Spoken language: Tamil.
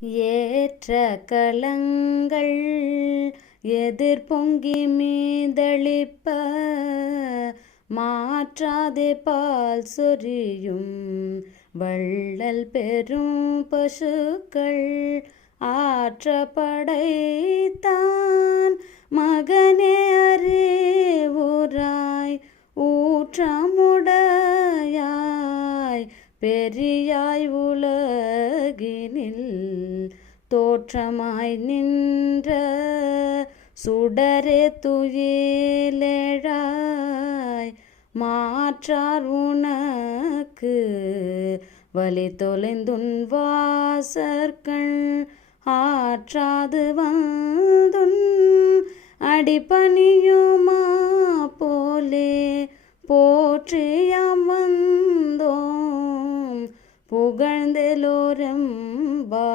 ஏற்ற களங்கள் எதிர் பொங்கி மீதளிப்ப மாற்றாதே பால் சொரியும் வள்ளல் பெரும் பசுக்கள் ஆற்றப்படைத்தான் மகனே அறிவுராய் ஊற்றமுடையாய் பெரியாய் உலகினில் தோற்றமாய் நின்ற சுடரே துயிலெழாய் மாற்றார் உனக்கு வழி தொலைந்துன் வாசற்கண் ஆற்றாது வந்துன் அடிபணியுமா போலே போற்றியாம் வந்தோம் புகழ்ந்தெலோரெம்பாவாய்.